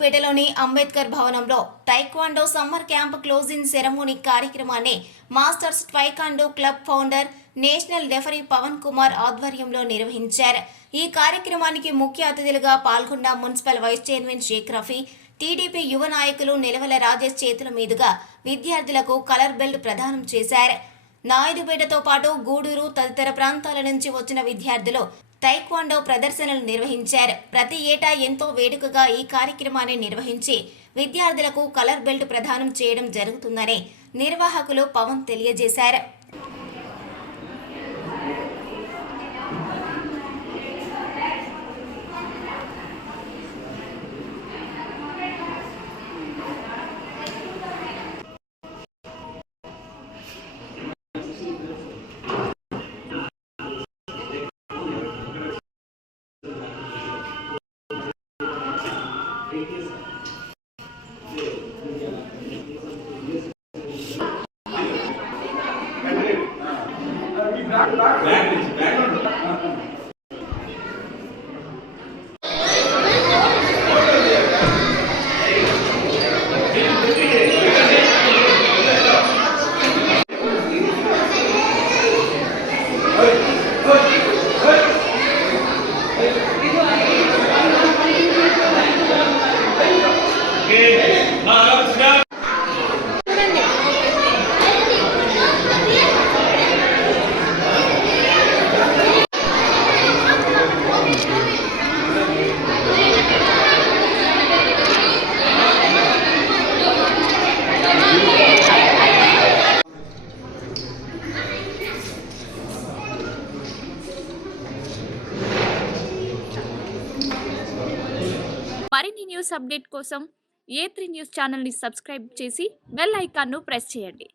నాయుడుపేటలోని అంబేద్కర్ భవనంలో taekwondo summer camp closing ceremony కార్యక్రమాన్ని masters taekwondo club founder national referee Pavan Kumar ఆధ్వర్యంలో నిర్వహించారు. ఈ కార్యక్రమానికి ముఖ్య అతిథులుగా పాల్గొన్న municipal vice chairman Sheikh Rafi, TDP యువ నాయకులు నిలవల రాజేష్ చేతుల మీదుగా విద్యార్థులకు కలర్ బెల్ట్ ప్రదానం చేశారు. నాయుడుపేటతో పాటు గూడూరు తదితర ప్రాంతాల నుంచి వచ్చిన విద్యార్థులు టైక్వాండో ప్రదర్శనలు నిర్వహించారు. ప్రతి ఏటా ఎంతో వేడుకగా ఈ కార్యక్రమాన్ని నిర్వహించి విద్యార్థులకు కలర్ బెల్ట్ ప్రదానం చేయడం జరుగుతుందని నిర్వాహకులు పవన్ తెలియజేశారు. మరిన్ని న్యూస్ అప్డేట్ కోసం A3 న్యూస్ ఛానల్ని సబ్స్క్రైబ్ చేసి బెల్ ఐకాన్ను ప్రెస్ చేయండి.